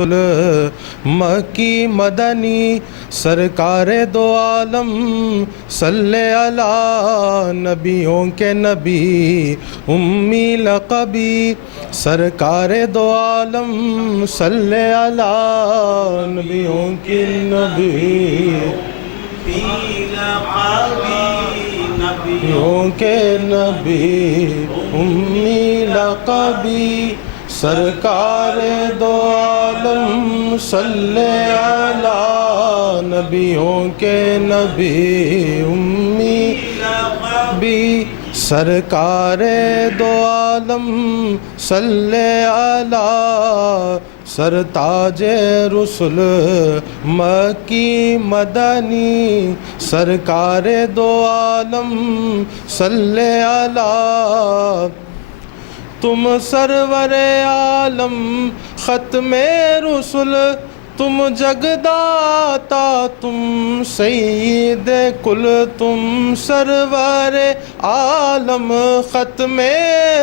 مکی مدنی سرکار دو عالم صلی علی نبیوں کے نبی امی لقبی سرکار دو عالم صلی علی نبیوں کے نبی نبیوں کے نبی امی لقبی سرکار دو عالم صلی علی نبیوں کے نبی امی لقبی سرکار دو عالم صلی علی سرتاج رسل مکی مدنی سرکار دو عالم صلی علی تم سرور عالم ختم رسل تم جگداتا تم سید کل تم سرور عالم ختم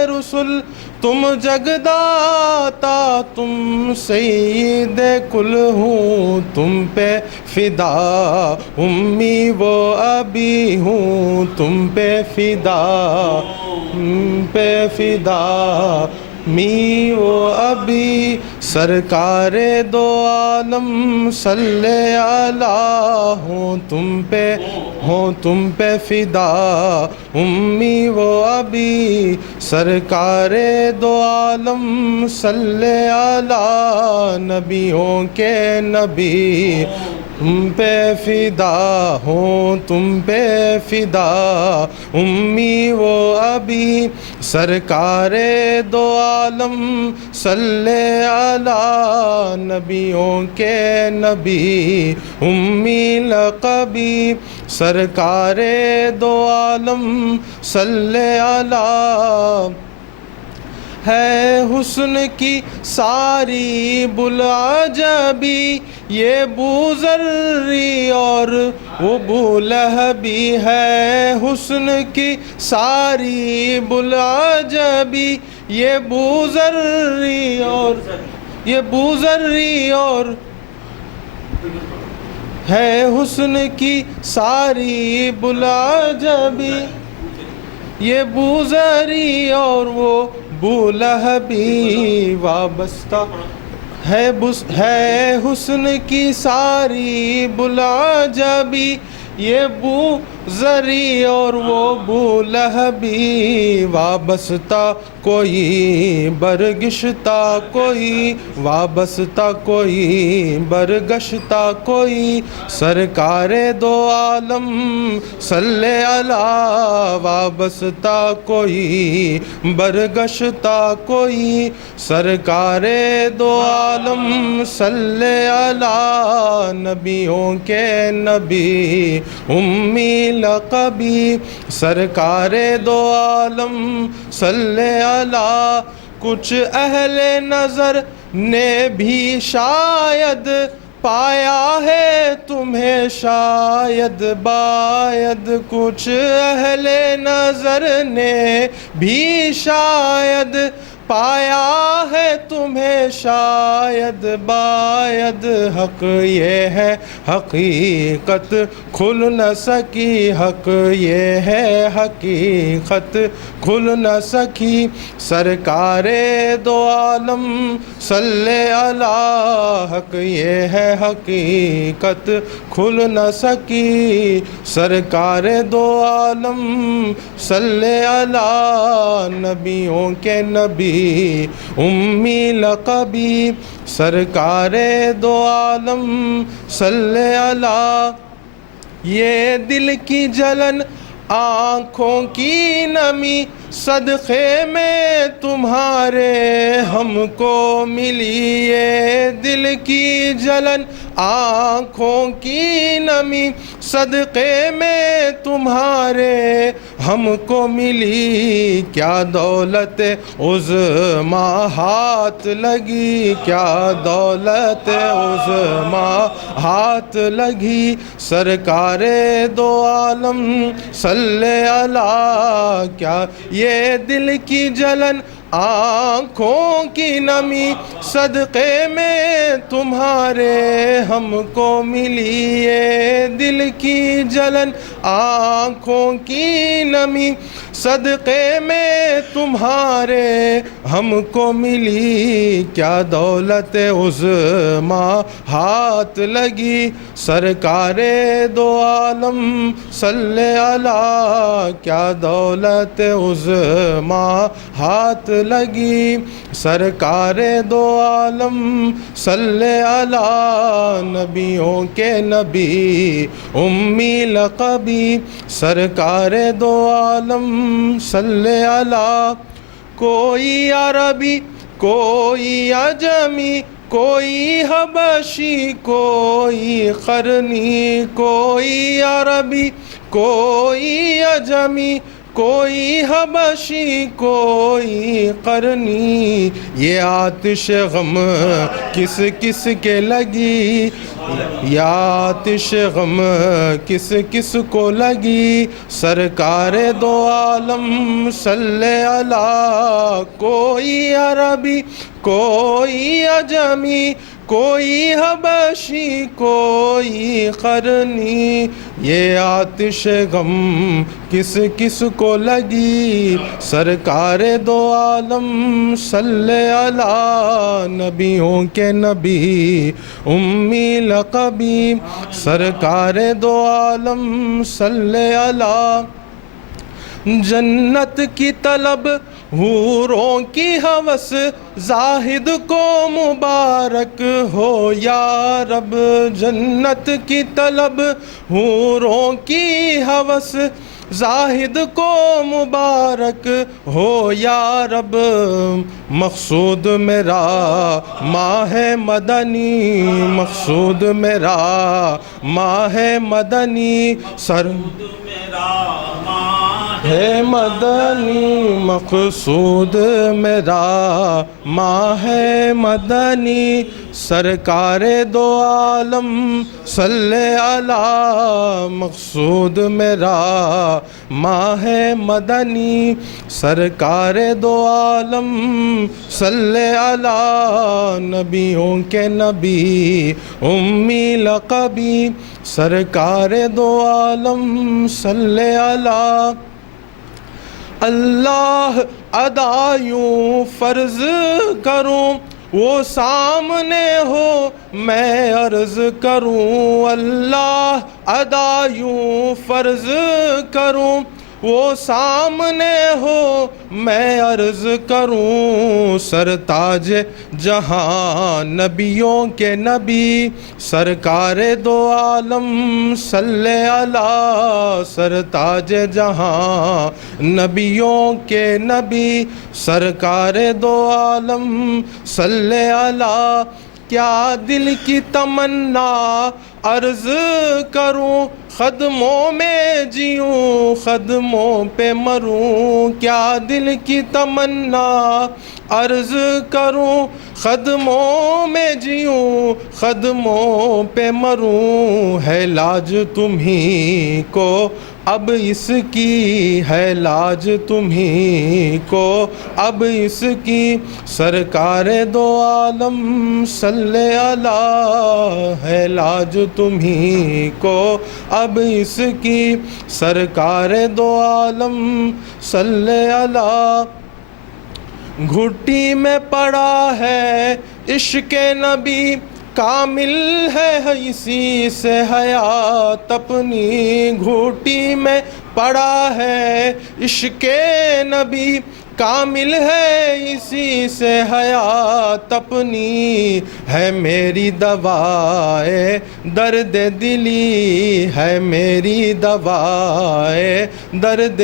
رسل تم جگداتا تم سید کل ہوں تم پہ فدا امی و ابی ہوں تم پہ فدا می و ابی سرکار دو عالم صلی علی ہوں تم پہ فدا امی و ابی سرکار دو عالم صلی علی نبیوں کے نبی تم پہ فدا ہوں تم پہ فدا امی و ابی سرکار دو عالم صلی علی نبیوں کے نبی امی لقبی سرکار دو عالم صلی علی ہے حسن کی ساری بلعجبی یہ بوذری اور وہ بولہبی ہے حسن کی ساری بلعجبی یہ بوذری اور ہے حسن کی ساری بلعجبی یہ بوذری اور وہ بولہبی وابستہ ہے حسن کی ساری بلعجبی یہ بوذری اور وہ بولہبی وابستہ کوئی برگشتہ کوئی وابستہ کوئی برگشتہ کوئی سرکار دو عالم صلی علی وابستہ کوئی برگشتہ کوئی سرکار دو عالم صلی علی نبیوں کے نبی امی لقبی سرکار دو عالم صلی علی کچھ اہل نظر نے بھی شاید پایا ہے تمہیں شاید باید کچھ اہل نظر نے بھی شاید پایا ہے تمہیں شاید باید حق یہ ہے حقیقت کھل نہ سکی حق یہ ہے حقیقت کھل نہ سکی سرکار دو عالم صلی علی حق یہ ہے حقیقت کھل نہ سکی سرکار دو عالم صلی علی نبیوں کے نبی امی لقبی سرکار دو عالم صلی علی یہ دل کی جلن آنکھوں کی نمی صدقے میں تمہارے ہم کو ملی یہ دل کی جلن آنکھوں کی نمی صدقے میں تمہارے ہم کو ملی کیا دولت عظمیٰ ہاتھ لگی کیا دولت عظمیٰ ہاتھ لگی سرکار دو عالم صلی اللہ. کیا یہ دل کی جلن آنکھوں کی نمی صدقے میں تمہارے ہم کو ملی. یہ دل کی جلن آنکھوں کی نمی صدقے میں تمہارے ہم کو ملی. کیا دولت عظمیٰ ہاتھ لگی سرکار دو عالم صلی اللہ. کیا دولت عظمیٰ ہاتھ لگی سرکار دو عالم صلی اللہ. نبیوں کے نبی امی لقبی سرکار دو عالم صلی اللہ. کوئی عربی کوئی عجمی کوئی حبشی کوئی قرنی. کوئی عربی کوئی عجمی کوئی حبشی کوئی قرنی. یہ آتش غم کس کس کے لگی یا آتش غم کس کس کو لگی سرکار دو عالم صلی اللہ. کوئی عربی کوئی عجمی کوئی حبشی کوئی قرنی. یہ آتش غم کس کس کو لگی سرکار دو عالم صلی اللہ. نبیوں کے نبی امی لقبی سرکار دو عالم صلی اللہ. جنت کی طلب حوروں کی ہوس زاہد کو مبارک ہو یا رب. جنت کی طلب حوروں کی ہوس زاہد کو مبارک ہو یا رب. مقصود میرا ماہ مدنی مقصود میرا ماہ مدنی سر ہے مدنی. مقصود میرا ماہ مدنی سرکار دو عالم صلی اللہ. مقصود میرا ماہ مدنی سرکار دو عالم صلی اللہ. نبیوں کے نبی امی لقبی سرکار دو عالم صلی اللہ. اللہ ادا یوں فرض کروں وہ سامنے ہو میں عرض کروں. اللہ ادا یوں فرض کروں وہ سامنے ہو میں عرض کروں. سرتاج جہاں نبیوں کے نبی سرکار دو عالم صلی اللہ. سرتاج جہاں نبیوں کے نبی سرکار دو عالم صلی اللہ. کیا دل کی تمنا عرض کروں خدموں میں جیوں خدموں پہ مروں. کیا دل کی تمنا عرض کروں خدموں میں جیوں خدموں پہ مروں. ہے لاج تمہیں کو اب اس کی ہے لاج تمہیں کو اب اس کی سرکار دو عالم صلی اللہ. ہے لاج تمہیں کو اب اس کی سرکار دو عالم صلی اللہ. گھٹی میں پڑا ہے عشق نبی کامل ہے اسی سے حیات اپنی. گھوٹی میں پڑا ہے عشق نبی کامل ہے اسی سے حیات اپنی. ہے میری دوائے درد دلی ہے میری دوائے درد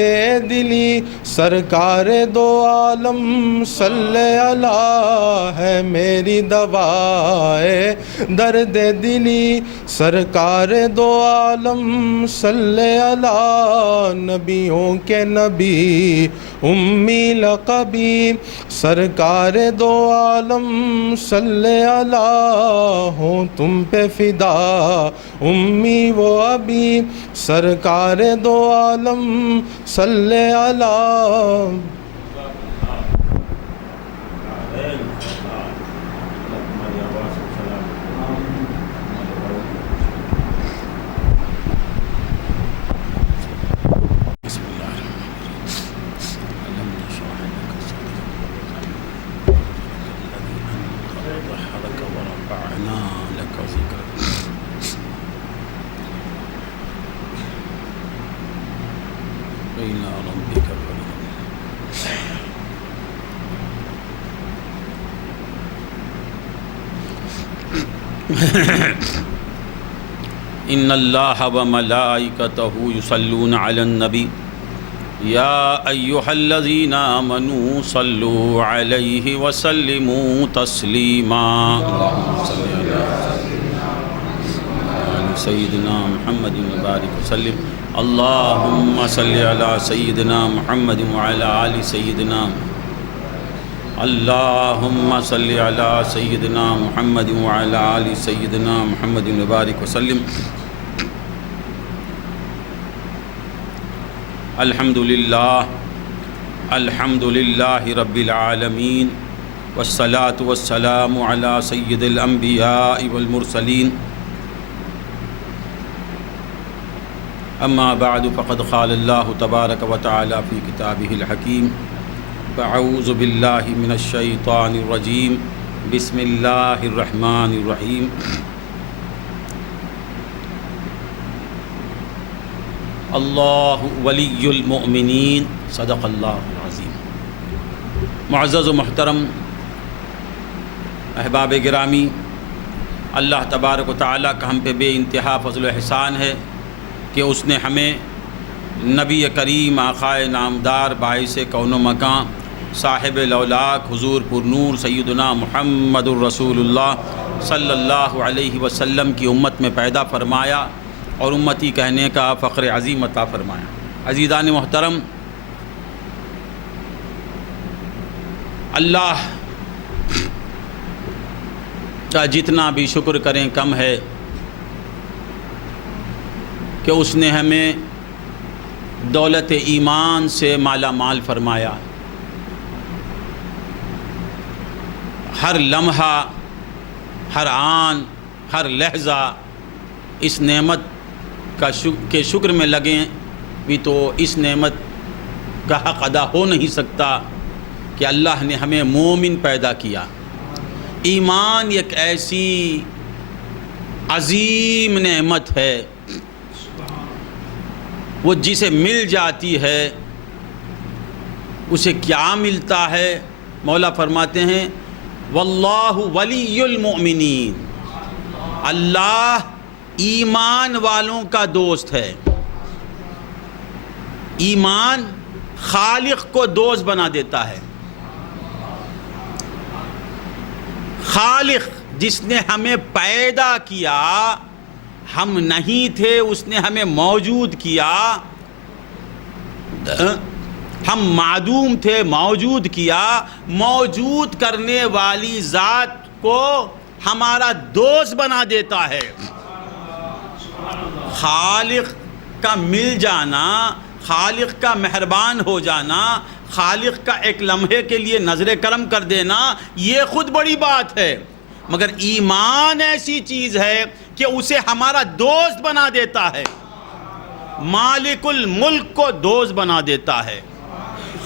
دلی سرکار دو عالم صلی اللہ. ہے میری دوائے درد دلی سرکار دو عالم صلی اللہ. نبیوں کے نبی امی لقبی سرکار دو عالم صلی اللہ ہوں تم پہ فدا امی و ابی سرکار دو عالم صلی اللہ. ان اللہ و ملائکتہ یصلون علی النبی یا ایہا الذین آمنوا صلوا علیہ وسلموا تسلیما. اللہم صلی علی سیدنا محمد وبارک وسلم. اللہم صلی علی سیدنا محمد وعلی آل سیدنا. اللہم صلی علی سیدنا محمد وعلی آل سیدنا محمد وبارک وسلم. الحمدللہ رب العالمین والصلاة والسلام علی سید الانبیاء والمرسلین. اما بعد فقد قال اللہ تبارک و تعالی فی کتابہ الحکیم اعوذ باللہ من الشیطان الرجیم بسم اللہ الرحمن الرحیم. اللہ ولی المؤمنین صدق اللہ العظیم. معزز و محترم احباب گرامی، اللہ تبارک و تعالیٰ کا ہم پہ بے انتہا فضل و احسان ہے کہ اس نے ہمیں نبی کریم آقائے نامدار باعث کون و مکان صاحب لولاک حضور پر نور سیدنا محمد الرسول اللہ صلی اللہ علیہ وسلم کی امت میں پیدا فرمایا اور امتی کہنے کا فخر عظیم عطا فرمایا. عزیزان محترم، اللہ کا جتنا بھی شکر کریں کم ہے کہ اس نے ہمیں دولت ایمان سے مالا مال فرمایا. ہر لمحہ، ہر آن، ہر لحظہ اس نعمت کے شکر میں لگیں بھی تو اس نعمت کا حق ادا ہو نہیں سکتا کہ اللہ نے ہمیں مومن پیدا کیا. ایمان ایک ایسی عظیم نعمت ہے، وہ جسے مل جاتی ہے اسے کیا ملتا ہے؟ مولا فرماتے ہیں واللہ ولی المؤمنین، اللہ ایمان والوں کا دوست ہے. ایمان خالق کو دوست بنا دیتا ہے. خالق جس نے ہمیں پیدا کیا، ہم نہیں تھے، اس نے ہمیں موجود کیا. ہم معدوم تھے، موجود کیا. موجود کرنے والی ذات کو ہمارا دوست بنا دیتا ہے. خالق کا مل جانا، خالق کا مہربان ہو جانا، خالق کا ایک لمحے کے لیے نظر کرم کر دینا، یہ خود بڑی بات ہے. مگر ایمان ایسی چیز ہے کہ اسے ہمارا دوست بنا دیتا ہے. مالک الملک کو دوست بنا دیتا ہے،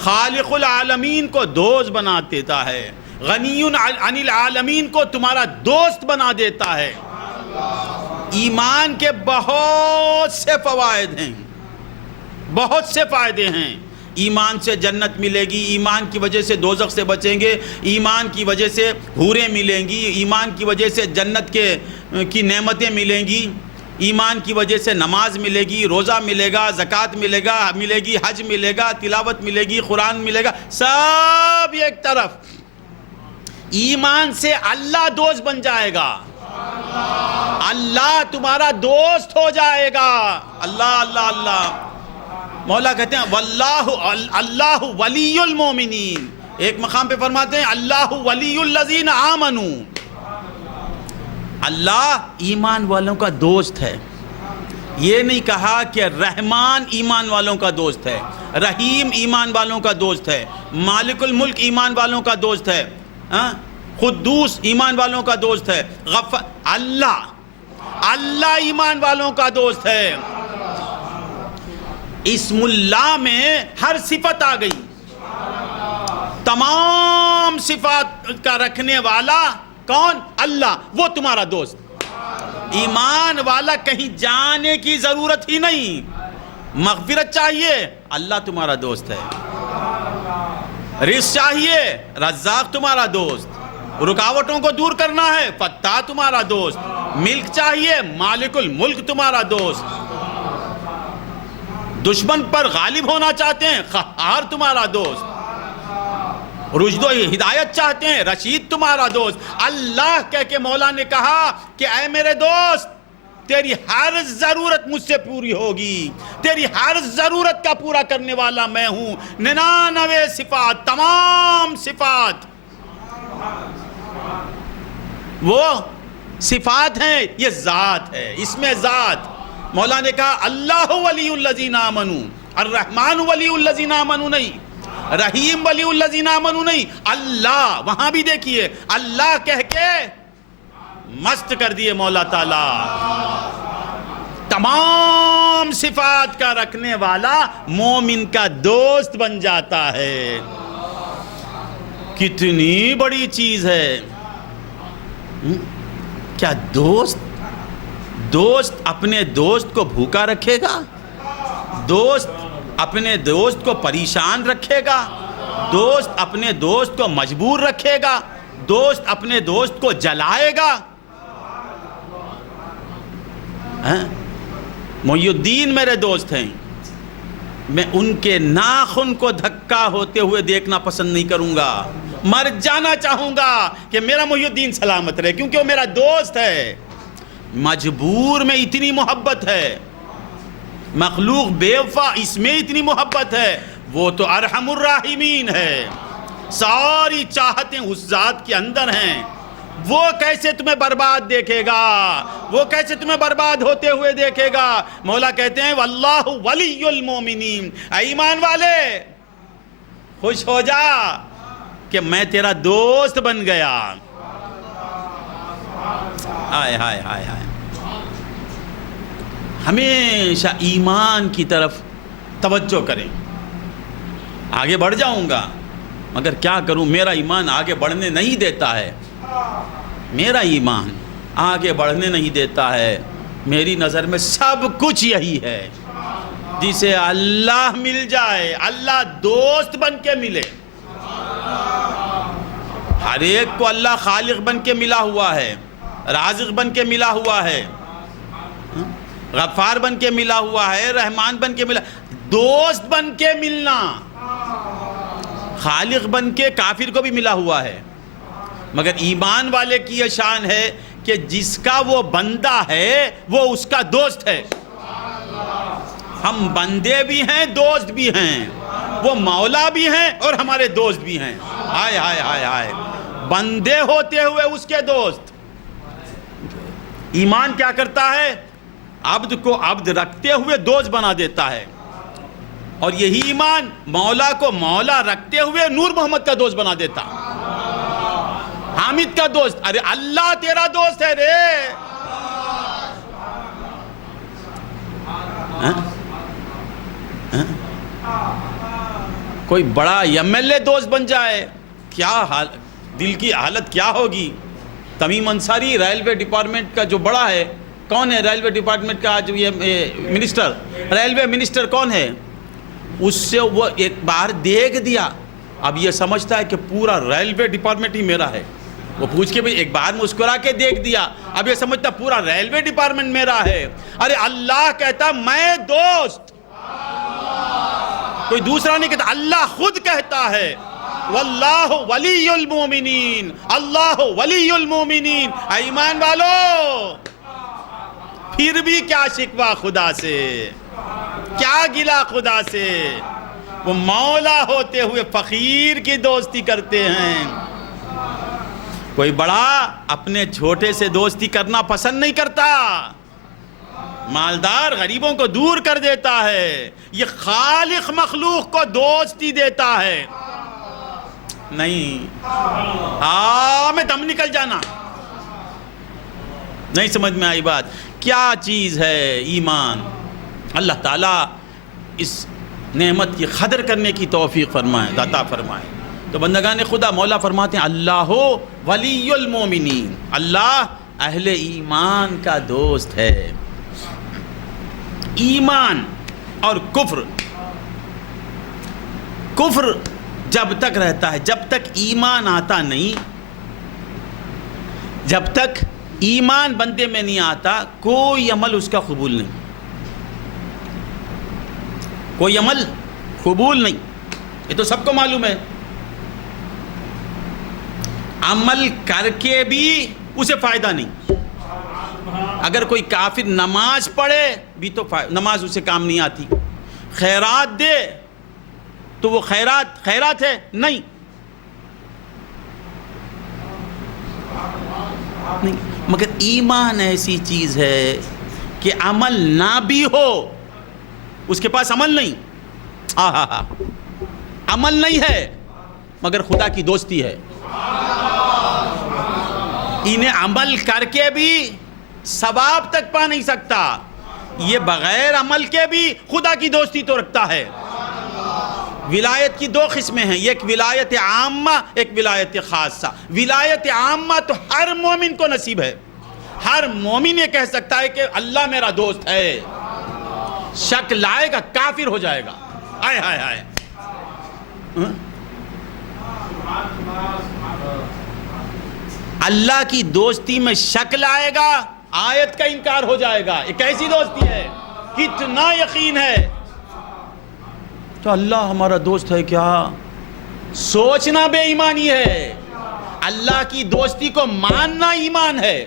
خالق العالمین کو دوست بنا دیتا ہے، غنی عن العالمین کو تمہارا دوست بنا دیتا ہے. ایمان کے بہت سے فوائد ہیں، بہت سے فائدے ہیں. ایمان سے جنت ملے گی، ایمان کی وجہ سے دوزخ سے بچیں گے، ایمان کی وجہ سے حوریں ملیں گی، ایمان کی وجہ سے جنت کی نعمتیں ملیں گی، ایمان کی وجہ سے نماز ملے گی، روزہ ملے گا، زکوٰۃ ملے گی، حج ملے گا، تلاوت ملے گی، قرآن ملے گا. سب ایک طرف. ایمان سے اللہ دوست بن جائے گا، اللہ تمہارا دوست ہو جائے گا. اللہ اللہ اللہ. مولا کہتے ہیں واللہ اللہ ولی المومنین، ایک مقام پہ فرماتے ہیں اللہ ولی الذین آمنوا، اللہ ایمان والوں کا دوست ہے۔ یہ نہیں کہا کہ رحمان ایمان والوں کا دوست ہے، رحیم ایمان والوں کا دوست ہے، مالک الملک ایمان والوں کا دوست ہے، قدوس ایمان والوں کا دوست ہے، اللہ ایمان والوں کا دوست ہے۔ اسم اللہ میں ہر صفت آ گئی، تمام صفات کا رکھنے والا کون؟ اللہ، وہ تمہارا دوست۔ ایمان والا کہیں جانے کی ضرورت ہی نہیں، مغفرت چاہیے اللہ تمہارا دوست ہے، رزق چاہیے رزاق تمہارا دوست، رکاوٹوں کو دور کرنا ہے فتاح تمہارا دوست، ملک چاہیے مالک الملک تمہارا دوست، دشمن پر غالب ہونا چاہتے ہیں قہار تمہارا دوست، رشد و ہدایت چاہتے ہیں رشید تمہارا دوست۔ اللہ کہہ کے مولا نے کہا کہ اے میرے دوست، تیری ہر ضرورت مجھ سے پوری ہوگی، تیری ہر ضرورت کا پورا کرنے والا میں ہوں۔ 99 صفات، تمام صفات وہ صفات ہیں، یہ ذات ہے، اس میں ذات۔ مولا نے کہا اللہ ولی الذین آمنوا، الرحمن ولی الذین آمنوا نہیں، رحیم ولی الذین آمنوا نہیں، اللہ۔ وہاں بھی دیکھیے اللہ کہہ کے مست کر دیے مولا تعالی، تمام صفات کا رکھنے والا مومن کا دوست بن جاتا ہے۔ کتنی بڑی چیز ہے! کیا دوست اپنے دوست کو بھوکا رکھے گا؟ دوست اپنے دوست کو پریشان رکھے گا؟ دوست اپنے دوست کو مجبور رکھے گا؟ دوست اپنے دوست کو جلائے گا؟ محی الدین میرے دوست ہیں، میں ان کے ناخن کو دھکا ہوتے ہوئے دیکھنا پسند نہیں کروں گا، مر جانا چاہوں گا کہ میرا محی الدین سلامت رہے، کیونکہ وہ میرا دوست ہے۔ مجبور میں اتنی محبت ہے، مخلوق بے وفا اس میں اتنی محبت ہے، وہ تو ارحم الراحمین ہے، ساری چاہتیں اس ذات کے اندر ہیں۔ وہ کیسے تمہیں برباد دیکھے گا؟ وہ کیسے تمہیں برباد ہوتے ہوئے دیکھے گا؟ مولا کہتے ہیں واللہ ولی المومنین، اے ایمان والے خوش ہو جا کہ میں تیرا دوست بن گیا۔ ہائے ہائے ہائے ہائے! ہمیشہ ایمان کی طرف توجہ کریں۔ آگے بڑھ جاؤں گا مگر کیا کروں، میرا ایمان آگے بڑھنے نہیں دیتا ہے، میرا ایمان آگے بڑھنے نہیں دیتا ہے۔ میری نظر میں سب کچھ یہی ہے، جسے اللہ مل جائے، اللہ دوست بن کے ملے۔ ہر ایک کو اللہ خالق بن کے ملا ہوا ہے، رازق بن کے ملا ہوا ہے، غفار بن کے ملا ہوا ہے، رحمان بن کے ملا۔ دوست بن کے ملنا، خالق بن کے کافر کو بھی ملا ہوا ہے، مگر ایمان والے کی یہ شان ہے کہ جس کا وہ بندہ ہے وہ اس کا دوست ہے۔ ہم بندے بھی ہیں، دوست بھی ہیں، وہ مولا بھی ہیں اور ہمارے دوست بھی ہیں۔ ہائے ہائے ہائے ہائے! بندے ہوتے ہوئے اس کے دوست۔ ایمان کیا کرتا ہے؟ عبد کو عبد رکھتے ہوئے دوست بنا دیتا ہے، اور یہی ایمان مولا کو مولا رکھتے ہوئے نور محمد کا دوست بنا دیتا، حامد کا دوست۔ ارے اللہ تیرا دوست ہے رے! کوئی بڑا MLA دوست بن جائے، کیا دل کی حالت کیا ہوگی؟ تمیم انصاری ریلوے ڈپارٹمنٹ کا جو بڑا ہے، کون ہے ریلوے ڈپارٹمنٹ کا جو یہ منسٹر، ریلوے منسٹر کون ہے؟ اس سے وہ ایک بار دیکھ دیا، اب یہ سمجھتا ہے کہ پورا ریلوے ڈپارٹمنٹ ہی میرا ہے۔ وہ پوچھ کے بھی ایک بار مسکرا کے دیکھ دیا، اب یہ سمجھتا پورا ریلوے ڈپارٹمنٹ میرا ہے۔ ارے اللہ کہتا میں دوست، کوئی دوسرا نہیں کہتا، اللہ خود کہتا ہے واللہ ولی المومنین، اللہ ولی المومنین۔ ایمان والو، پھر بھی کیا شکوہ خدا سے؟ کیا گلا خدا سے، وہ مولا ہوتے ہوئے فقیر کی دوستی کرتے ہیں۔ کوئی بڑا اپنے چھوٹے سے دوستی کرنا پسند نہیں کرتا، مالدار غریبوں کو دور کر دیتا ہے، یہ خالق مخلوق کو دوستی دیتا ہے۔ نہیں میں دم نکل جانا، نہیں سمجھ میں آئی بات؟ کیا چیز ہے ایمان؟ اللہ تعالیٰ اس نعمت کی قدر کرنے کی توفیق فرمائے، عطا فرمائے۔ تو بندگان خدا مولا فرماتے ہیں اللہ ولی المومنین، اللہ اہل ایمان کا دوست ہے۔ ایمان اور کفر، کفر جب تک رہتا ہے، جب تک ایمان آتا نہیں، جب تک ایمان بندے میں نہیں آتا، کوئی عمل اس کا قبول نہیں، کوئی عمل قبول نہیں، یہ تو سب کو معلوم ہے۔ عمل کر کے بھی اسے فائدہ نہیں۔ اگر کوئی کافر نماز پڑھے بھی تو نماز اسے کام نہیں آتی، خیرات دے تو وہ خیرات ہے نہیں، مگر ایمان ایسی چیز ہے کہ عمل نہ بھی ہو، اس کے پاس عمل نہیں، عمل نہیں ہے مگر خدا کی دوستی ہے۔ انہیں عمل کر کے بھی ثواب تک پا نہیں سکتا، یہ بغیر عمل کے بھی خدا کی دوستی تو رکھتا ہے۔ ولایت کی دو قسمیں ہیں، ایک ولایت عامہ، ایک ولایت خاصہ۔ ولایت عامہ تو ہر مومن کو نصیب ہے، ہر مومن یہ کہہ سکتا ہے کہ اللہ میرا دوست ہے، شک لائے گا کافر ہو جائے گا۔ آئے ہائے ہائے، اللہ کی دوستی میں شک لائے گا، آیت کا انکار ہو جائے گا۔ ایک ایسی دوستی ہے، کتنا یقین ہے تو اللہ ہمارا دوست ہے کیا، سوچنا بے ایمانی ہے۔ اللہ کی دوستی کو ماننا ایمان ہے،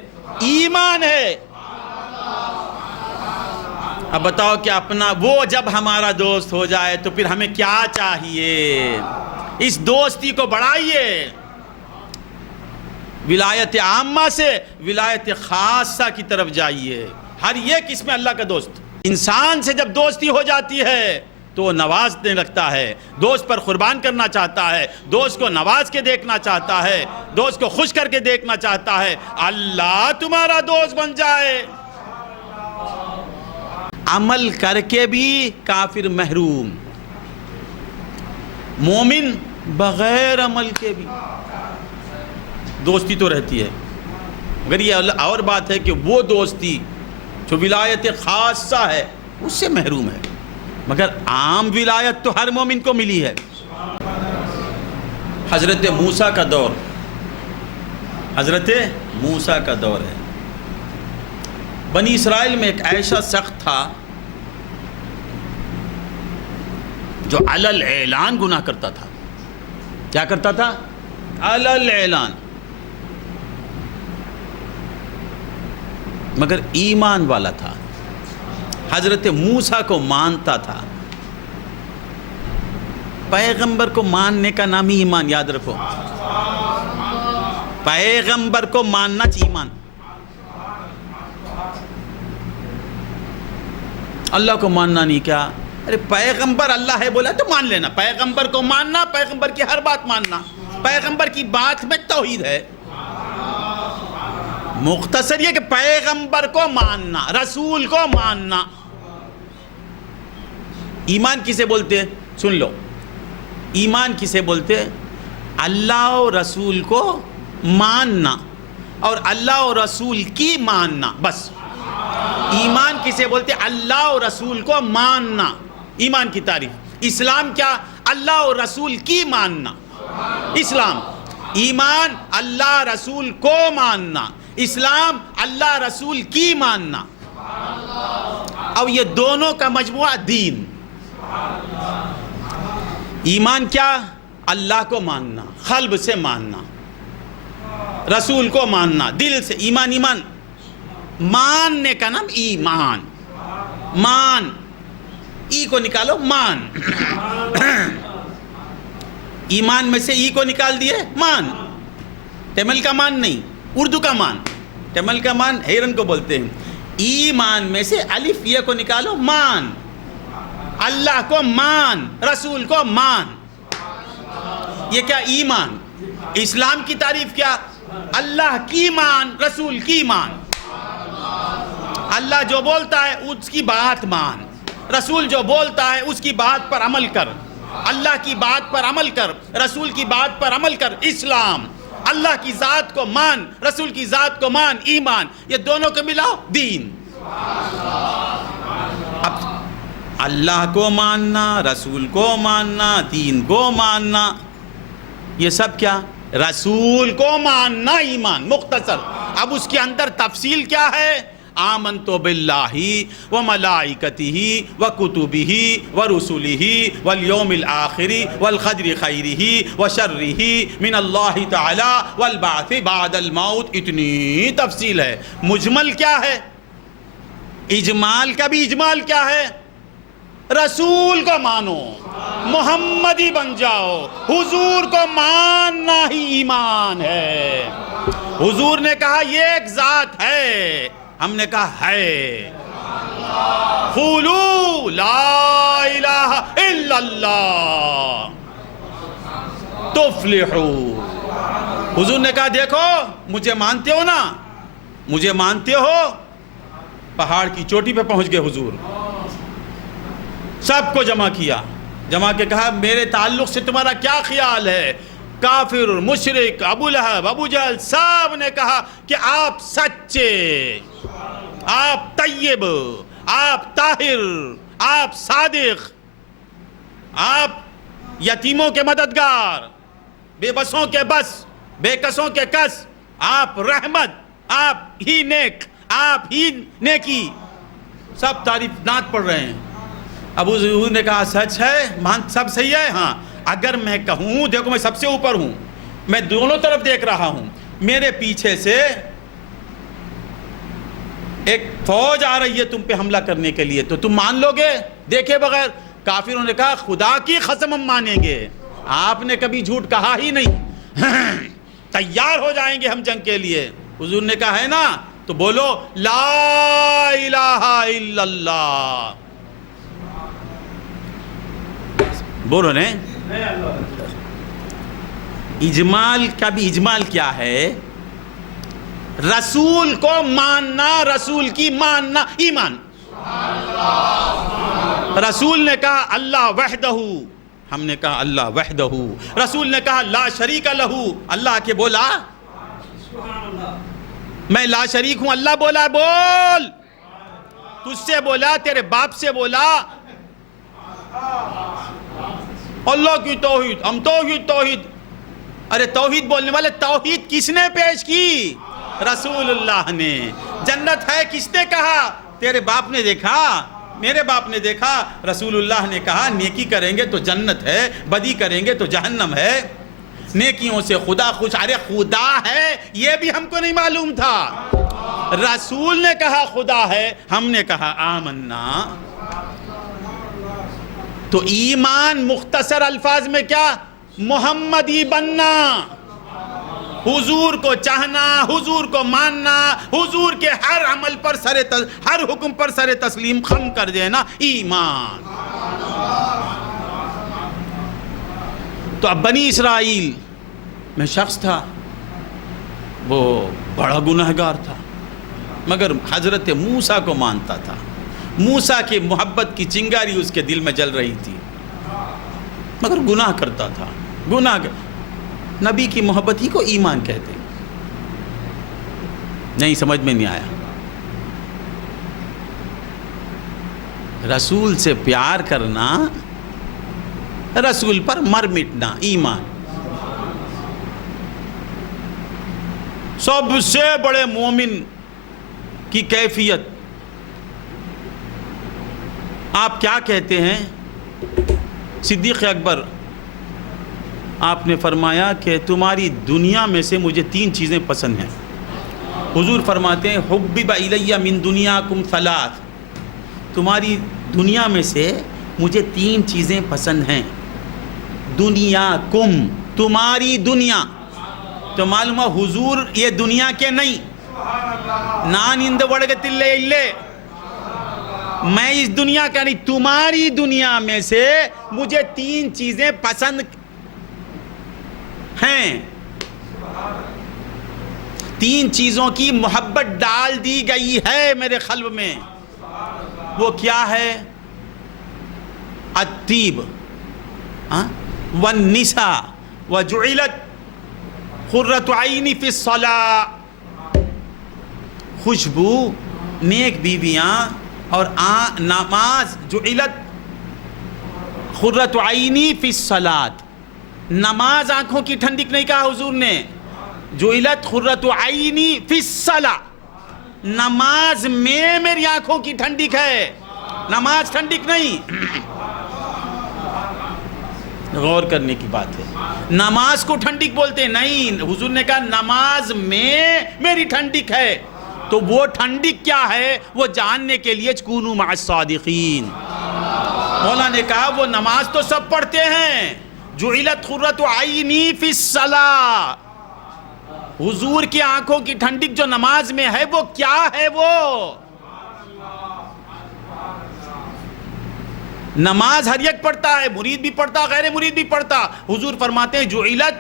ایمان ہے۔ اب بتاؤ کہ اپنا وہ جب ہمارا دوست ہو جائے تو پھر ہمیں کیا چاہیے؟ اس دوستی کو بڑھائیے، ولایت عامہ سے ولایت خاصہ کی طرف جائیے۔ ہر ایک اس میں اللہ کا دوست۔ انسان سے جب دوستی ہو جاتی ہے تو وہ نوازنے لگتا ہے، دوست پر قربان کرنا چاہتا ہے، دوست کو نواز کے دیکھنا چاہتا ہے، دوست کو خوش کر کے دیکھنا چاہتا ہے۔ اللہ تمہارا دوست بن جائے، عمل کر کے بھی کافر محروم، مومن بغیر عمل کے بھی دوستی تو رہتی ہے۔ مگر یہ اور بات ہے کہ وہ دوستی جو ولایت خاصہ ہے اس سے محروم ہے، مگر عام ولایت تو ہر مومن کو ملی ہے۔ حضرت موسیٰ کا دور، حضرت موسیٰ کا دور ہے۔ بنی اسرائیل میں ایک ایسا سخت تھا جو علل اعلان گناہ کرتا تھا۔ کیا کرتا تھا؟ علل اعلان، مگر ایمان والا تھا، حضرت موسیٰ کو مانتا تھا۔ پیغمبر کو ماننے کا نام ہی ایمان، یاد رکھو، پیغمبر کو ماننا چاہیے ایمان۔ اللہ کو ماننا نہیں، کیا ارے پیغمبر اللہ ہے بولا تو مان لینا، پیغمبر کو ماننا، پیغمبر کی ہر بات ماننا، پیغمبر کی بات میں توحید ہے۔ مختصر یہ کہ پیغمبر کو ماننا، رسول کو ماننا۔ ایمان کسے بولتے؟ سن لو، ایمان کسے بولتے؟ اللہ و رسول کو ماننا اور اللہ و رسول کی ماننا، بس۔ ایمان کسے بولتے؟ اللہ و رسول کو ماننا، ایمان کی تعریف۔ اسلام کیا؟ اللہ و رسول کی ماننا، اسلام۔ ایمان اللہ رسول کو ماننا، اسلام اللہ رسول کی ماننا، اور یہ دونوں کا مجموعہ دین۔ ایمان کیا؟ اللہ کو ماننا، قلب سے ماننا، رسول کو ماننا دل سے، ایمان۔ ماننے کا نام ایمان، مان ای کو نکالو مان. ایمان میں سے ای کو نکال دیے مان. تمل کا مان نہیں، اردو کا مان. تمل کا مان ہیرن کو بولتے ہیں. ایمان میں سے الف یہ کو نکالو مان. اللہ کو مان، رسول کو مان. یہ کیا ایمان؟ اسلام کی تعریف کیا؟ اللہ کی مان، رسول کی مان. اللہ جو بولتا ہے اس کی بات مان، رسول جو بولتا ہے اس کی بات پر عمل کر. اللہ کی بات پر عمل کر، رسول کی بات پر عمل کر. اسلام. اللہ کی ذات کو مان، رسول کی ذات کو مان. ایمان. یہ دونوں کو ملاؤ دین. اب اللہ کو ماننا، رسول کو ماننا، دین کو ماننا، یہ سب کیا؟ رسول کو ماننا ایمان. مختصر. اب اس کے اندر تفصیل کیا ہے؟ آمنت باللہ وملائکتہ وکتبہ ورسلہ والیوم الآخر والقدر خیرہ وشرہ من اللہ تعالی والبعث بعد الموت. اتنی تفصیل ہے. مجمل کیا ہے؟ اجمال کا بھی اجمال کیا ہے؟ رسول کو مانو، محمدی بن جاؤ. حضور کو ماننا ہی ایمان ہے. حضور نے کہا یہ ایک ذات ہے، ہم نے کہا ہے. قولوا لا الہ الا اللہ تفلحوا. حضور نے کہا دیکھو مجھے مانتے ہو نا، مجھے مانتے ہو. پہاڑ کی چوٹی پہ پہنچ گئے حضور، سب کو جمع کیا. جمع کے کہا میرے تعلق سے تمہارا کیا خیال ہے؟ کافر، مشرک، ابو لہب، ابو جہل سب نے کہا کہ آپ سچے، آپ طیب، آپ طاہر، آپ صادق، آپ یتیموں کے مددگار، بے بسوں کے بس، بے کسوں کے کس، آپ رحمت، آپ ہی نیک، آپ ہی نیکی. سب تعریف نعت پڑھ رہے ہیں. ابو ظہور نے کہا سچ ہے، سب صحیح ہے. ہاں اگر میں کہوں دیکھو میں سب سے اوپر ہوں، میں دونوں طرف دیکھ رہا ہوں، میرے پیچھے سے ایک فوج آ رہی ہے تم پہ حملہ کرنے کے لیے، تو تم مان لو گے دیکھے بغیر؟ کافروں نے کہا خدا کی قسم ہم مانیں گے، آپ نے کبھی جھوٹ کہا ہی نہیں، تیار ہو جائیں گے ہم جنگ کے لیے. حضور نے کہا ہے نا تو بولو لا الہ الا اللہ. بولو نے. اجمال کا بھی اجمال کیا ہے؟ رسول کو ماننا، رسول کی ماننا ایمان. رسول نے کہا اللہ وحدہ، ہم نے کہا اللہ وحدہ. رسول نے کہا لا شریک لہ، اللہ کے بولا میں لا شریک ہوں. اللہ بولا بول، تجھ سے بولا، تیرے باپ سے بولا. اللہ کی توحید، ہم توحید توحید. ارے توحید بولنے والے، توحید کس نے پیش کی؟ رسول اللہ نے. جنت ہے کس نے کہا؟ تیرے باپ نے دیکھا، میرے باپ نے دیکھا. رسول اللہ نے کہا نیکی کریں گے تو جنت ہے، بدی کریں گے تو جہنم ہے. نیکیوں سے خدا خوش. ارے خدا ہے یہ بھی ہم کو نہیں معلوم تھا. رسول نے کہا خدا ہے، ہم نے کہا آمنا. تو ایمان مختصر الفاظ میں کیا؟ محمدی بننا، حضور کو چاہنا، حضور کو ماننا، حضور کے ہر عمل پر ہر حکم پر سر تسلیم خم کر دینا ایمان. تو اب بنی اسرائیل میں شخص تھا، وہ بڑا گنہگار تھا، مگر حضرت موسیٰ کو مانتا تھا. موسیٰ کی محبت کی چنگاری اس کے دل میں جل رہی تھی، مگر گناہ کرتا تھا. گناہ نبی کی محبت ہی کو ایمان کہتے. نہیں سمجھ میں نہیں آیا. رسول سے پیار کرنا، رسول پر مر مٹنا ایمان. سب سے بڑے مومن کی کیفیت آپ کیا کہتے ہیں؟ صدیق اکبر آپ نے فرمایا کہ تمہاری دنیا میں سے مجھے 3 چیزیں پسند ہیں. حضور فرماتے ہیں حبب الی من دنیاکم ثلاث، تمہاری دنیا میں سے مجھے 3 چیزیں پسند ہیں، دنیا کم، تمہاری دنیا. تو معلوم ہے حضور یہ دنیا کے نہیں، نان اند وڑگتلے اللہ، میں اس دنیا کا نہیں، تمہاری دنیا میں سے مجھے 3 چیزیں پسند ہیں. 3 چیزوں کی محبت ڈال دی گئی ہے میرے قلب میں. وہ کیا ہے؟ الطیب والنساء وجعلت قرۃ عینی فی الصلاۃ. خوشبو، نیک بیویاں اور نماز. جعلت قرۃ عینی فی الصلاۃ. نماز آنکھوں کی ٹھنڈک نہیں کہا حضور نے، جعلت قرۃ عینی فی الصلاۃ. نماز میں میری آنکھوں کی ٹھنڈک ہے، نماز ٹھنڈک نہیں. غور کرنے کی بات ہے. نماز کو ٹھنڈک بولتے نہیں، حضور نے کہا نماز میں میری ٹھنڈک ہے. تو وہ ٹھنڈک کیا ہے وہ جاننے کے لیے کونوا مع الصادقین. مولا نے کہا وہ نماز تو سب پڑھتے ہیں، جعلت قرۃ عینی فی الصلاۃ. حضور کی آنکھوں کی ٹھنڈک جو نماز میں ہے وہ کیا ہے؟ وہ نماز ہر یک پڑھتا ہے، مرید بھی پڑھتا، غیر مرید بھی پڑھتا. حضور فرماتے ہیں جعلت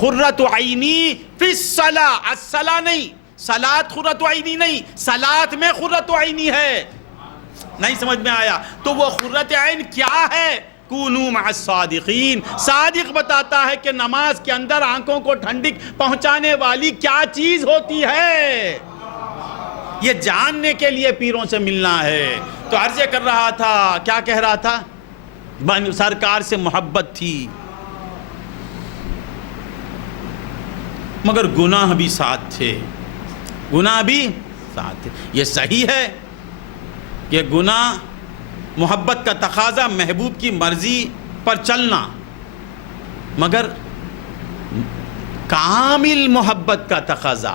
قرۃ عینی فی الصلاۃ. الصلاۃ نہیں، صلاۃ قرۃ عینی نہیں، صلاۃ میں قرۃ عینی ہے. نہیں سمجھ میں آیا؟ تو وہ قرۃ عین کیا ہے؟ کونوا مع الصادقین. صادق بتاتا ہے کہ نماز کے اندر آنکھوں کو ٹھنڈک پہنچانے والی کیا چیز ہوتی ہے. یہ جاننے کے لیے پیروں سے ملنا ہے. تو عرض کر رہا تھا، کیا کہہ رہا تھا؟ سرکار سے محبت تھی مگر گناہ بھی ساتھ تھے، گناہ بھی ساتھ تھے. یہ صحیح ہے کہ گناہ، محبت کا تقاضا محبوب کی مرضی پر چلنا، مگر کامل محبت کا تقاضا.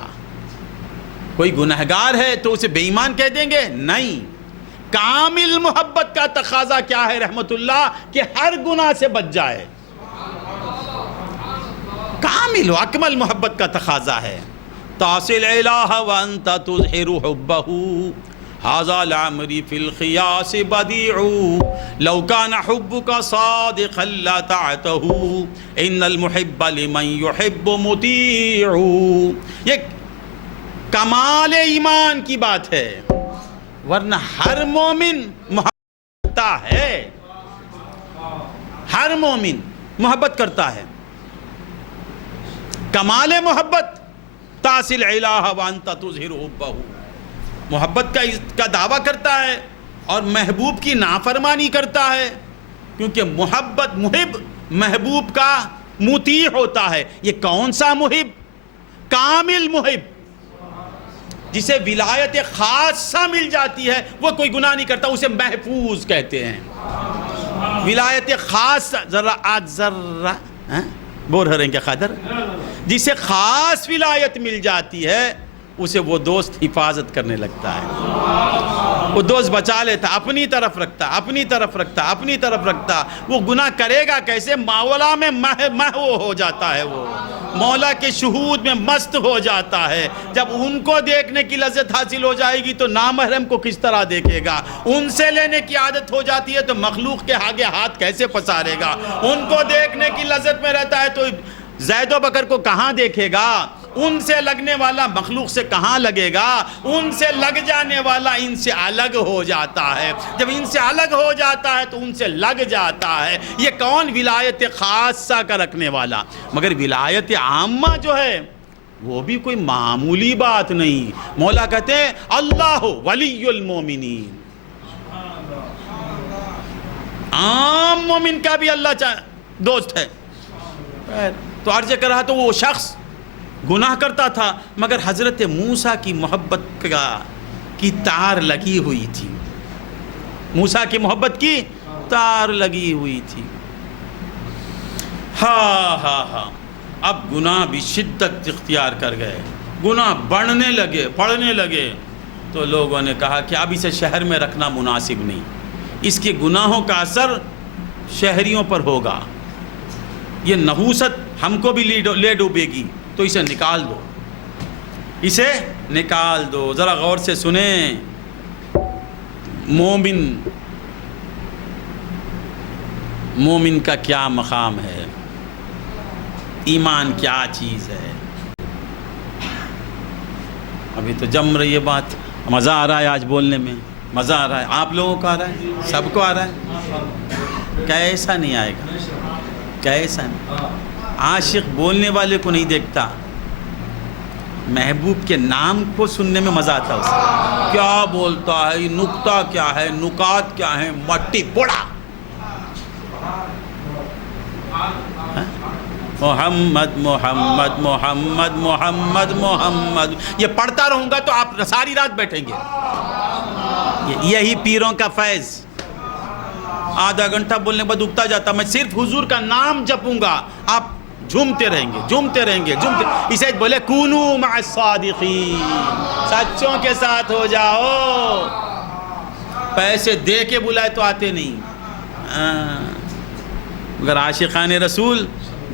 کوئی گنہگار ہے تو اسے بے ایمان کہہ دیں گے؟ نہیں. کامل محبت کا تقاضا کیا ہے رحمت اللہ؟ کہ ہر گناہ سے بچ جائے. کامل و اکمل محبت کا تقاضا ہے. تاصل الہ وانت تظہر حبہ ھذا لعمری فی القیاس بدیع لو کان حبک صادقا لطعتہ ان المحب لمن یحب مطیع. یہ کمال ایمان کی بات ہے، ورنہ ہر مومن محبت کرتا ہے، ہر مومن محبت کرتا ہے. کمال محبت تاصل الہ وانت تظہر حبہ، محبت کا دعویٰ کرتا ہے اور محبوب کی نافرمانی کرتا ہے، کیونکہ محب محبوب کا مطیع ہوتا ہے. یہ کون سا محب؟ کامل محب جسے ولایت خاصہ مل جاتی ہے، وہ کوئی گناہ نہیں کرتا، اسے محفوظ کہتے ہیں. ولایت خاص ذرا بور ہریں کے خاطر، جسے خاص ولایت مل جاتی ہے اسے وہ دوست حفاظت کرنے لگتا ہے. وہ دوست بچا لیتا، اپنی طرف رکھتا، اپنی طرف رکھتا، اپنی طرف رکھتا. وہ گناہ کرے گا کیسے؟ مولا میں محو ہو جاتا ہے، وہ مولا کے شہود میں مست ہو جاتا ہے. جب ان کو دیکھنے کی لذت حاصل ہو جائے گی تو نامحرم کو کس طرح دیکھے گا؟ ان سے لینے کی عادت ہو جاتی ہے تو مخلوق کے آگے ہاتھ کیسے پسارے گا؟ ان کو دیکھنے کی لذت میں رہتا ہے تو زید و بکر کو کہاں دیکھے گا؟ ان سے لگنے والا مخلوق سے کہاں لگے گا؟ ان سے لگ جانے والا ان سے الگ ہو جاتا ہے. جب ان سے الگ ہو جاتا ہے تو ان سے لگ جاتا ہے. یہ کون؟ ولایت خاصہ کا رکھنے والا. مگر ولایت عامہ جو ہے وہ بھی کوئی معمولی بات نہیں. مولا کہتے ہیں اللہ ولی المومنین. عام مومن کا بھی اللہ دوست ہے. تو عرض کر رہا تو وہ شخص گناہ کرتا تھا مگر حضرت موسیٰ کی محبت کی تار لگی ہوئی تھی. موسیٰ کی محبت کی تار لگی ہوئی تھی. ہاں اب گناہ بھی شدت اختیار کر گئے، گناہ بڑھنے لگے، تو لوگوں نے کہا کہ اب اسے شہر میں رکھنا مناسب نہیں. اس کے گناہوں کا اثر شہریوں پر ہوگا، یہ نحوست ہم کو بھی لے ڈوبے گی، تو اسے نکال دو، اسے نکال دو۔ ذرا غور سے سنیں، مومن کا کیا مقام ہے، ایمان کیا چیز ہے۔ ابھی تو جم رہی ہے بات، مزہ آ رہا ہے آج بولنے میں، مزہ آ رہا ہے، آپ لوگوں کو آ رہا ہے، سب کو آ رہا ہے، کیسا نہیں آئے گا، کیسا نہیں۔ عاشق بولنے والے کو نہیں دیکھتا، محبوب کے نام کو سننے میں مزہ آتا ہے اسے، کیا بولتا ہے، نکتہ کیا ہے، نکات کیا ہے، مٹی پوڑا، محمد محمد محمد محمد محمد، یہ پڑھتا رہوں گا تو آپ ساری رات بیٹھیں گے۔ یہی پیروں کا فیض، آدھا گھنٹہ بولنے کے بعد اگتا جاتا، میں صرف حضور کا نام جپوں گا، آپ جھومتے رہیں گے، جھومتے رہیں گے، جھومتے، اسے بولے کونو مع الصادقین، سچوں کے ساتھ ہو جاؤ۔ پیسے دے کے بلائے تو آتے نہیں، مگر عاشقان رسول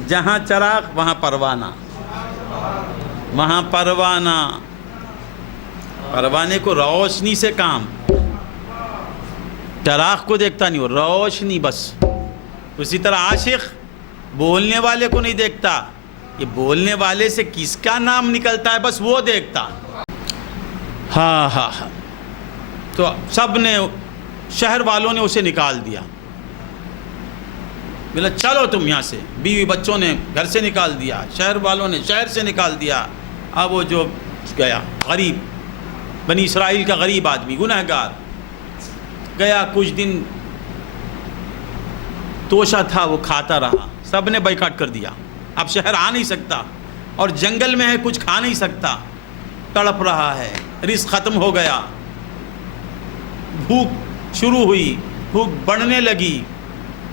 جہاں چراغ وہاں پروانہ، وہاں پروانہ، پروانے کو روشنی سے کام، چراغ کو دیکھتا نہیں، وہ روشنی بس۔ اسی طرح عاشق بولنے والے کو نہیں دیکھتا، یہ بولنے والے سے کس کا نام نکلتا ہے بس وہ دیکھتا۔ ہاں ہاں ہاں، تو سب نے، شہر والوں نے اسے نکال دیا، بولا چلو تم یہاں سے، بیوی بچوں نے گھر سے نکال دیا، شہر والوں نے شہر سے نکال دیا۔ اب وہ جو گیا غریب، بنی اسرائیل کا غریب آدمی، گنہگار، گیا کچھ دن توشہ تھا وہ کھاتا رہا، سب نے بائیکاٹ کر دیا، اب شہر آ نہیں سکتا، اور جنگل میں ہے کچھ کھا نہیں سکتا، تڑپ رہا ہے، رزق ختم ہو گیا، بھوک شروع ہوئی، بھوک بڑھنے لگی،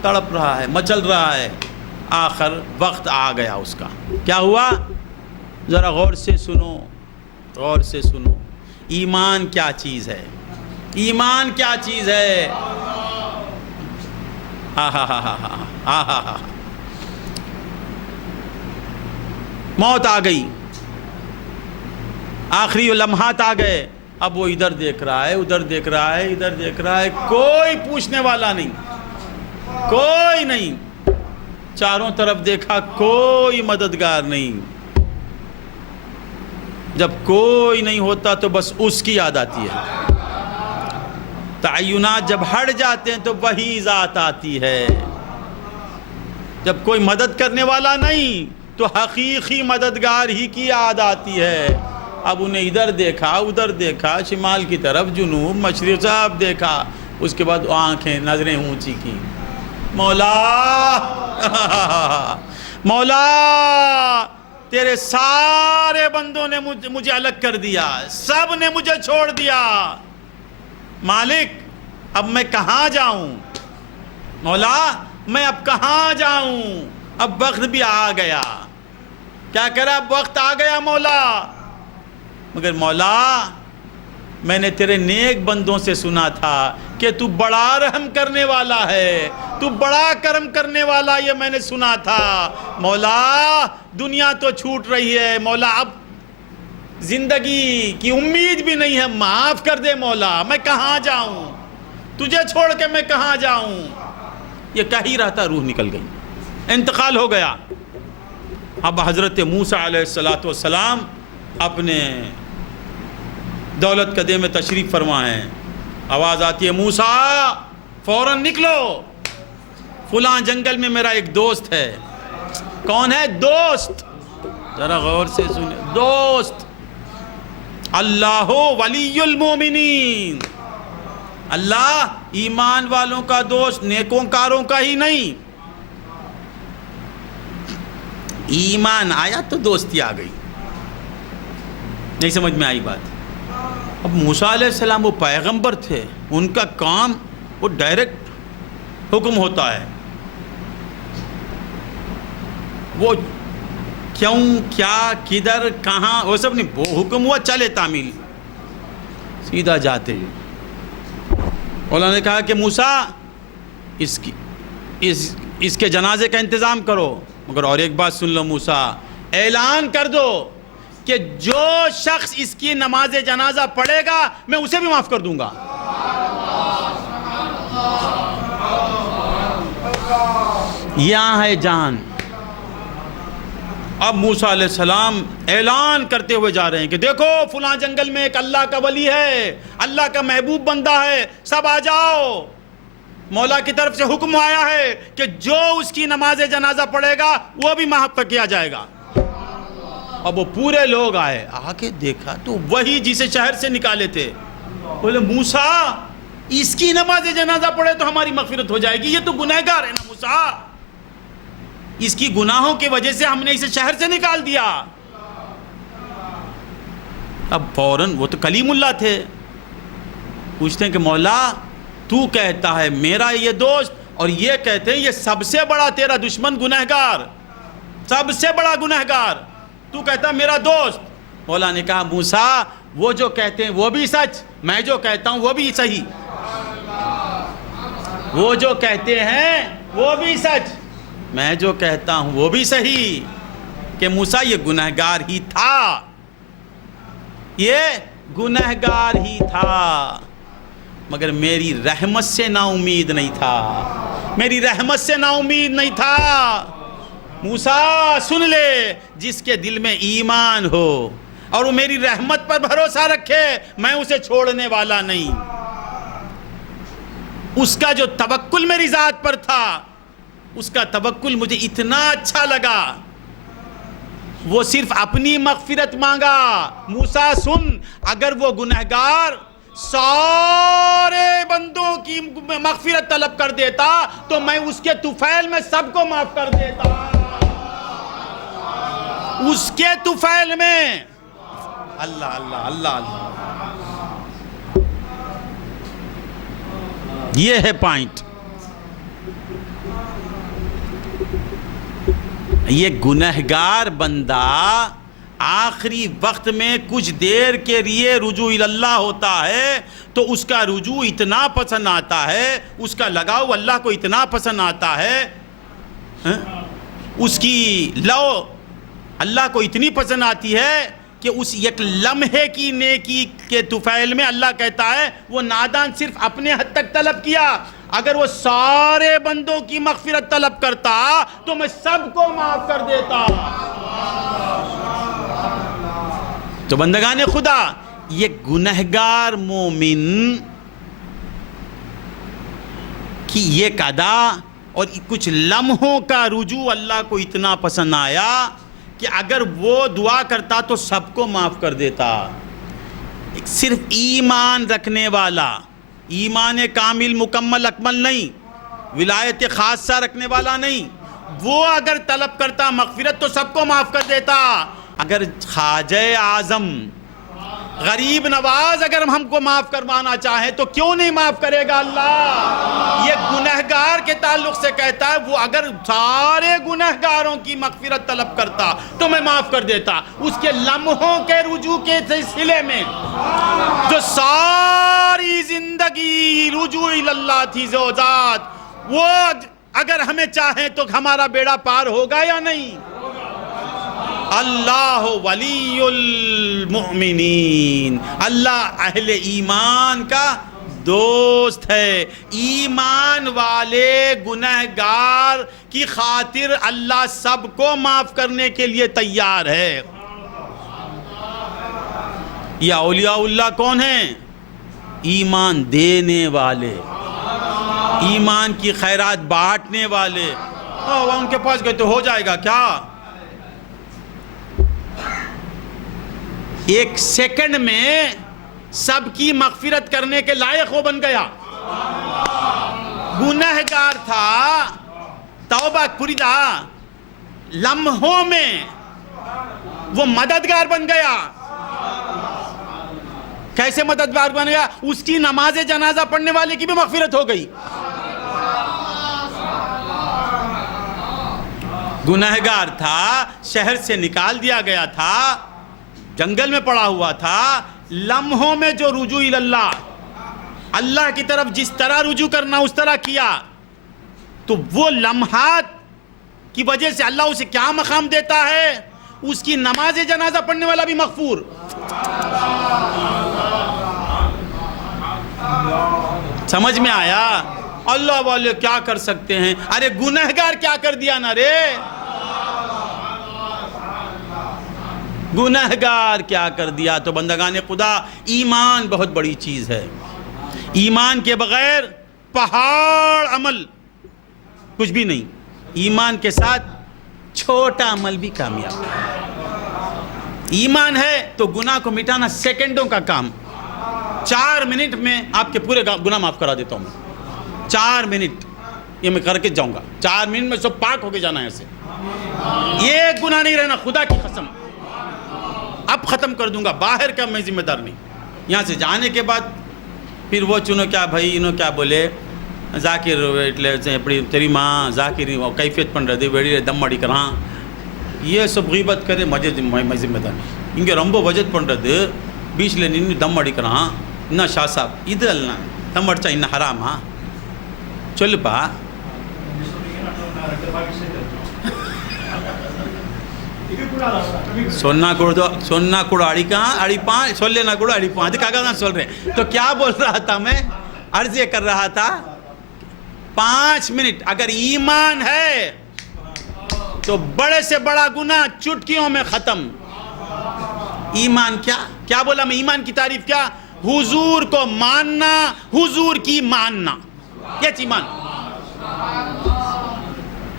تڑپ رہا ہے، مچل رہا ہے، آخر وقت آ گیا اس کا۔ کیا ہوا؟ ذرا غور سے سنو، غور سے سنو، ایمان کیا چیز ہے، ایمان کیا چیز ہے۔ موت آ گئی، آخری لمحات آ گئے، اب وہ ادھر دیکھ رہا ہے، ادھر دیکھ رہا ہے، ادھر دیکھ رہا ہے، کوئی پوچھنے والا نہیں، کوئی نہیں، چاروں طرف دیکھا، کوئی مددگار نہیں۔ جب کوئی نہیں ہوتا تو بس اس کی یاد آتی ہے، تعینات جب ہٹ جاتے ہیں تو وہی ذات آتی ہے۔ جب کوئی مدد کرنے والا نہیں تو حقیقی مددگار ہی کی یاد آتی ہے۔ اب انہیں ادھر دیکھا، ادھر دیکھا، شمال کی طرف، جنوب، مشرق، سب دیکھا، اس کے بعد آنکھیں، نظریں اونچی کی، مولا مولا تیرے سارے بندوں نے مجھے الگ کر دیا، سب نے مجھے چھوڑ دیا، مالک اب میں کہاں جاؤں، مولا میں اب کہاں جاؤں، اب وقت بھی آ گیا، کیا کرا، اب وقت آ گیا مولا، مگر مولا میں نے تیرے نیک بندوں سے سنا تھا کہ تو بڑا رحم کرنے والا ہے، تو بڑا کرم کرنے والا، یہ میں نے سنا تھا، مولا دنیا تو چھوٹ رہی ہے، مولا اب زندگی کی امید بھی نہیں ہے، معاف کر دے مولا، میں کہاں جاؤں، تجھے چھوڑ کے میں کہاں جاؤں۔ یہ کہہ ہی رہتا، روح نکل گئی، انتقال ہو گیا۔ اب حضرت موسیٰ علیہ السلام اپنے دولت قدے میں تشریف فرما ہیں، آواز آتی ہے موسیٰ فوراً نکلو، فلاں جنگل میں میرا ایک دوست ہے۔ کون ہے دوست؟ ذرا غور سے سنیں، دوست اللہ ولی المومنین، اللہ ایمان والوں کا دوست، نیکوں کاروں کا ہی نہیں۔ ایمان آیا تو دوستی آ گئی، نہیں سمجھ میں آئی بات۔ اب موسیٰ علیہ السلام وہ پیغمبر تھے، ان کا کام وہ ڈائریکٹ حکم ہوتا ہے، وہ کیوں، کیا، کدھر، کہاں، وہ سب نہیں، وہ حکم ہوا چلے تعمیل، سیدھا جاتے۔ مولا نے کہا کہ موسیٰ اس کے جنازے کا انتظام کرو، مگر اور ایک بات سن لو موسیٰ، اعلان کر دو کہ جو شخص اس کی نماز جنازہ پڑھے گا میں اسے بھی معاف کر دوں گا۔ یہاں ہے جان۔ اب موسیٰ علیہ السلام اعلان کرتے ہوئے جا رہے ہیں کہ دیکھو فلاں جنگل میں ایک اللہ کا ولی ہے، اللہ کا محبوب بندہ ہے، سب آ جاؤ۔ مولا کی طرف سے حکم آیا ہے کہ جو اس کی نماز جنازہ پڑھے گا وہ بھی معاف کیا جائے گا۔ اب وہ پورے لوگ آئے، آگے دیکھا تو وہی جسے شہر سے نکالے تھے۔ بولے موسیٰ اس کی نماز جنازہ پڑھے تو ہماری مغفرت ہو جائے گی، یہ تو گنہگار ہے نا موسیٰ، اس کی گناہوں کی وجہ سے ہم نے اسے شہر سے نکال دیا۔ اب فوراً وہ تو کلیم اللہ تھے، پوچھتے ہیں کہ مولا تو کہتا ہے میرا یہ دوست، اور یہ کہتے ہیں یہ سب سے بڑا تیرا دشمن گنہگار، سب سے بڑا گنہگار، تو کہتا ہے میرا دوست۔ مولا نے کہا موسیٰ وہ جو کہتے ہیں وہ بھی سچ، میں جو کہتا ہوں وہ بھی صحیح، وہ جو کہتے ہیں وہ بھی سچ، میں جو کہتا ہوں وہ بھی صحیح، کہ موسیٰ یہ گنہگار ہی تھا، یہ گنہگار ہی تھا، مگر میری رحمت سے نا امید نہیں تھا، میری رحمت سے نا امید نہیں تھا۔ موسیٰ سن لے، جس کے دل میں ایمان ہو اور وہ میری رحمت پر بھروسہ رکھے میں اسے چھوڑنے والا نہیں۔ اس کا جو توکل میری ذات پر تھا، اس کا توکل مجھے اتنا اچھا لگا، وہ صرف اپنی مغفرت مانگا۔ موسیٰ سن، اگر وہ گنہگار سارے بندوں کی مغفرت طلب کر دیتا تو میں اس کے طفیل میں سب کو معاف کر دیتا، اس کے طفیل میں۔ اللہ اللہ اللہ اللہ، یہ ہے پوائنٹ۔ یہ گنہگار بندہ آخری وقت میں کچھ دیر کے لیے رجوع اللہ ہوتا ہے تو اس کا رجوع اتنا پسند آتا ہے، اس کا لگاؤ اللہ کو اتنا پسند آتا ہے، اس کی لو اللہ کو اتنی پسند آتی ہے کہ اس یک لمحے کی نیکی کے طفیل میں اللہ کہتا ہے وہ نادان صرف اپنے حد تک طلب کیا، اگر وہ سارے بندوں کی مغفرت طلب کرتا تو میں سب کو معاف کر دیتا۔ تو بندگان خدا، یہ گنہگار مومن کی یہ ادا اور کچھ لمحوں کا رجوع اللہ کو اتنا پسند آیا کہ اگر وہ دعا کرتا تو سب کو معاف کر دیتا۔ صرف ایمان رکھنے والا، ایمان کامل مکمل اکمل نہیں، ولایت خاصہ رکھنے والا نہیں، وہ اگر طلب کرتا مغفرت تو سب کو معاف کر دیتا۔ اگر خواجہ اعظم غریب نواز اگر ہم کو معاف کروانا چاہے تو کیوں نہیں معاف کرے گا اللہ؟ یہ گنہگار کے تعلق سے کہتا ہے وہ اگر سارے گنہگاروں کی مغفرت طلب کرتا تو میں معاف کر دیتا۔ اس کے لمحوں کے رجوع کے سلسلے میں جو ساری زندگی رجوع اللہ تھی ذات، وہ اگر ہمیں چاہیں تو ہمارا بیڑا پار ہوگا یا نہیں؟ اللہ ولی المؤمنین، اللہ اہل ایمان کا دوست ہے۔ ایمان والے گنہگار کی خاطر اللہ سب کو معاف کرنے کے لیے تیار ہے۔ یہ اولیاء اللہ کون ہیں؟ ایمان دینے والے، ایمان کی خیرات بانٹنے والے۔ ان کے پاس گئے تو ہو جائے گا کیا؟ ایک سیکنڈ میں سب کی مغفرت کرنے کے لائق وہ بن گیا۔ گنہگار تھا، توبہ پوری تھا، لمحوں میں وہ مددگار بن گیا۔ کیسے مددگار بن گیا؟ اس کی نماز جنازہ پڑھنے والے کی بھی مغفرت ہو گئی۔ گنہگار تھا، شہر سے نکال دیا گیا تھا، جنگل میں پڑا ہوا تھا، لمحوں میں جو رجوع اللہ اللہ کی طرف جس طرح رجوع کرنا اس طرح کیا تو وہ لمحات کی وجہ سے اللہ اسے کیا مقام دیتا ہے، اس کی نماز جنازہ پڑھنے والا بھی مغفور. سمجھ میں آیا؟ اللہ والے کیا کر سکتے ہیں، ارے گنہگار کیا کر دیا نا رے، گنہگار کیا کر دیا. تو بندگان خدا، ایمان بہت بڑی چیز ہے. ایمان کے بغیر پہاڑ عمل کچھ بھی نہیں. ایمان کے ساتھ چھوٹا عمل بھی کامیاب ہے. ایمان ہے تو گناہ کو مٹانا سیکنڈوں کا کام. 4 منٹ میں آپ کے پورے گناہ معاف کرا دیتا ہوں میں. 4 منٹ یہ میں کر کے جاؤں گا. 4 منٹ میں سب پاک ہو کے جانا ہے ایسے. یہ گناہ نہیں رہنا، خدا کی قسم. اب ختم کر دوں گا، باہر کا میں ذمہ دار نہیں. یہاں سے جانے کے بعد پھر وہ چنو کیا بھائی انہوں کیا بولے ذاکر تیری ماں ذاکر کیفیت پڑھ رہے ویڑی دم مڑی کر ہاں یہ سب غیبت کرے مجھے میں ذمہ دار نہیں. ہنگے رمبو وجد پڑھ رہے بیچ لے نی دم مڑی کر ہاں نہ شاہ صاحب ادھر اللہ دم مڑچا ان حرام ہاں چل پا سونا کوڑ اڑی کہاں اڑی پاں سولے نہ کوڑ اڑی پاں کاغذ نہ سول رہے. تو کیا بول رہا تھا میں، عرض یہ کر رہا تھا 5 منٹ اگر ایمان ہے تو بڑے سے بڑا گناہ چٹکیوں میں ختم. ایمان کیا بولا میں، ایمان کی تعریف کیا، حضور کو ماننا، حضور کی ماننا. یہ ایمان.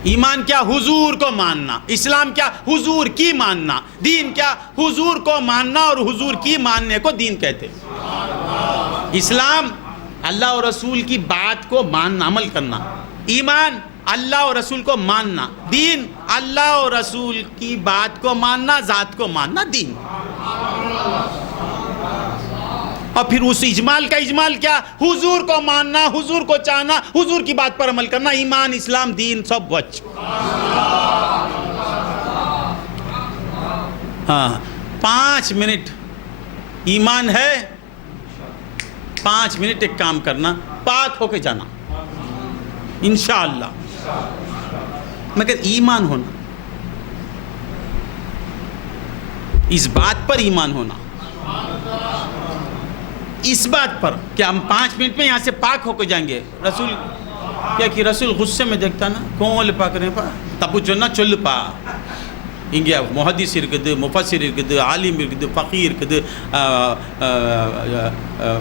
ایمان کیا، حضور کو ماننا. اسلام کیا، حضور کی ماننا. دین کیا، حضور کو ماننا اور حضور کی ماننے کو دین کہتے. اسلام اللہ اور رسول کی بات کو ماننا، عمل کرنا. ایمان اللہ اور رسول کو ماننا. دین اللہ اور رسول کی بات کو ماننا، ذات کو ماننا دین. اور پھر اس اجمال کا اجمال کیا، حضور کو ماننا، حضور کو چاہنا، حضور کی بات پر عمل کرنا. ایمان اسلام دین سب وچ. ہاں 5 منٹ ایمان ہے. 5 منٹ ایک کام کرنا، پاک ہو کے جانا انشاءاللہ. مگر ایمان ہونا، اس بات پر ایمان ہونا، اس بات پر کہ ہم 5 منٹ میں یہاں سے پاک ہو کے جائیں گے. رسول کیا کہ رسول غصے میں دیکھتا نا کون پاک رہے پا تپو چلنا چل پا ہنگے محدث ارکد، مفسر ارکد، عالم ارکد، فقیر ارکد،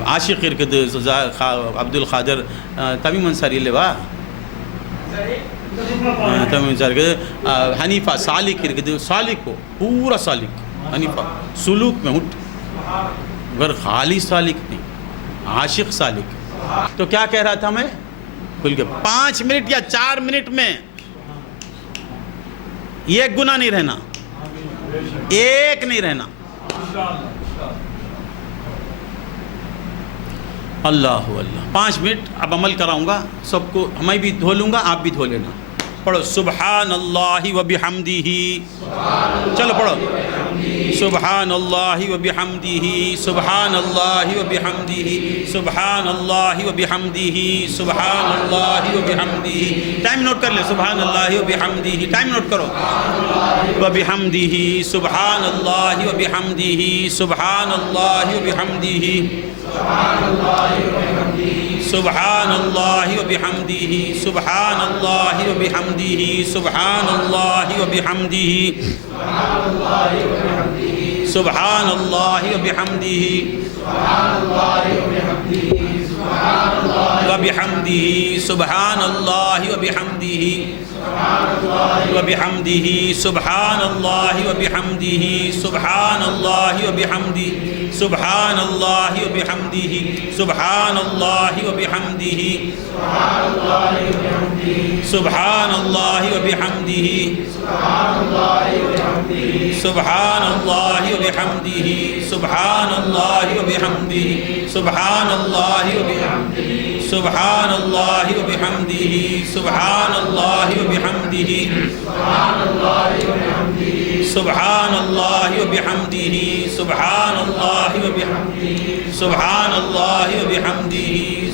عاشق ارکد، عبد القادر تمیم انصاری لوا تمیم انصاری حنیفہ سالک ارکد. سالک ہو پورا سالک حنیفہ سلوک میں اٹھ، اگر خالی سالک نہیں عاشق سالک. تو کیا کہہ رہا تھا میں، کھل کے 5 منٹ یا 4 منٹ میں ایک گناہ نہیں رہنا، ایک نہیں رہنا. اللہ اللہ. 5 منٹ اب عمل کراؤں گا سب کو، میں بھی دھو لوں گا آپ بھی دھو لینا. پڑھو سبحان اللہ و بحمدہ. چلو پڑھو سبحان اللہ و بحمدہ، سبحان اللہ و بحمدہ، سبحان اللہ و بحمدہ، سبحان اللہ و بحمدہ. ٹائم نوٹ کر لے، سبحان اللہ و بحمدہ. ٹائم نوٹ کرو. و بحمدہ سبحان اللہ و بحمدہ، سبحان اللہ و بحمدہ، سبحان اللہ و بحمدہ، سبحان اللہ و بحمدہ، سبحان اللہ و بحمدہ، سبحان اللہ و بحمدہ، و بحمدہ، سبحان اللہ و بحمدہ، و بحمدہ، سبحان اللہ و بحمدہ، سبحان اللہ و بحمدہ، سبحان اللہ و بحمدہ، سبحان اللہ و بحمدہ، سبحان اللہ و بحمدہ، سبحان اللہ و بحمدہ، سبحان اللہ و بحمدہ، سبحان اللہ و بحمدہ، سبحان اللہ و بحمدہ، سبحان اللہ و بحمدہ، سبحان اللہ و بحمدہ، سبحان اللہ و بحمدہ، سبحان اللہ و بحمدہ،